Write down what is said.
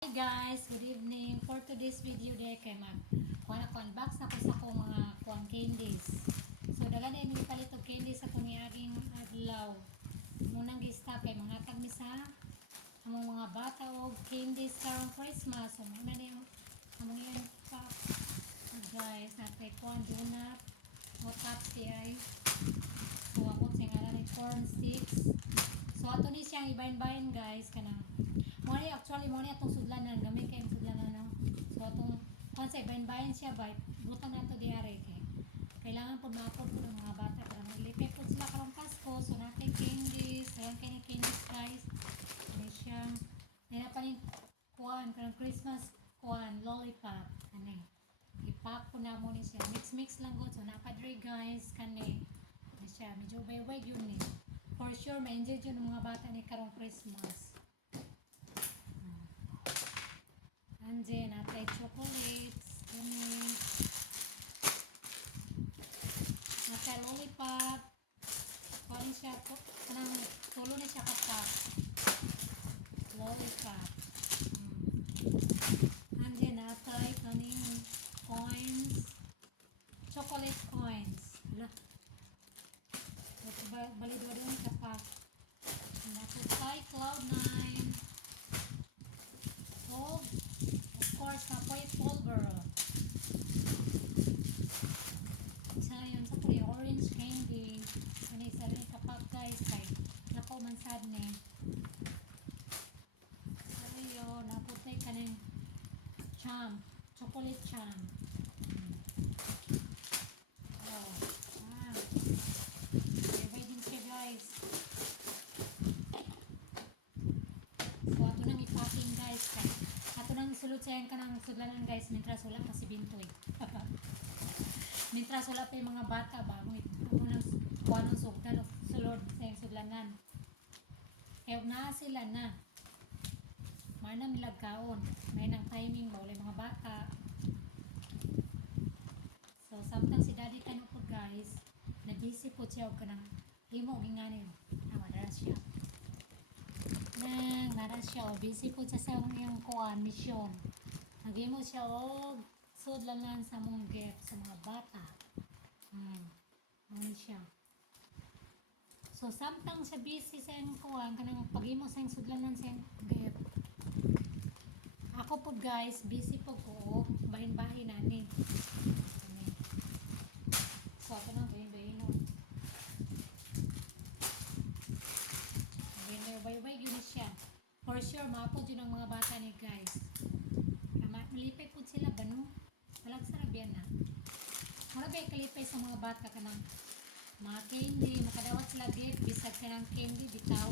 Hi guys, good evening. For today's video day kay unbox na ko sa akong mga candies. So dagan na ini palit og candies sa kung aging adlaw. Munang gi-stop kay mga tag mi sa among mga bata og candies karong Christmas. So muna na yung among yan pa. Guys, natay kuan donut o tapsi ay. So ako sa ngalan ni corn sticks. So ato ni siyang ibahin-bahin guys kanang actually mo ni atong sudlanan gamay kay sudlanan no. So atong konsay bayan siya bay butan nato diare kay kailangan pud maapod pud ang mga bata para maglipay pud sila karong Pasko. So natay candies, ayan kay ni candies guys. Ano siya? Nila pa ning kuan karong Christmas kuan lollipop ani. Ipak po na mo ni siya. Mix lang gud. So napadre guys kani. Ano siya medyo way yun ni. For sure ma-enjoy yun ng mga bata ni karong Christmas. Anje, natay chocolates, gummies, natay lollipop, kunin siya, kanang tulo na siya kapak, lollipop. Anje, natay kaning coins, chocolate coins. Hala, balidwa doon kapak. Natay Cloud9, oh, of course, napoy pulver. Isa yun sa puli, orange candy. Ano isa rin kapag guys, kay nako mansad ni. Ano yun, naputay ka ng champ, chocolate champ. Oh, Bye din siya guys. So, ato nang ipacking guys, kay ato nang isulod sa yan ka ng sudlanan guys, mintras wala kasi bintoy. Mintras wala pa yung mga bata ba, kung nang kuha ng sugdan o sulod sa yung sudlanan. Kaya na sila na. Mana milagkaon. May nang timing ba, wala yung mga bata. So, samtang si daddy kano po guys, nag-isip po siya o ka ng himo, ginganin. Madaras siya. Naras siya o busy po siya sa iyong kuan mission. Nagimo siya o sudlanan sa mong gift sa mga bata. Ano siya. So samtang siya busy sa iyong kuan kanang pagimo sa iyong sudlanan sa iyong gift. Ako po guys, busy po ko bahin-bahin nani. So ako nang bahin-bahin no. Bay yun siya. For sure, maapod yun ang mga bata ni guys. Malipay po sila ba no? Walang sarap yan na. Marabay kalipay sa mga bata ka ng mga candy. Makadawat sila gift. Bisag ka ng candy, bitaw.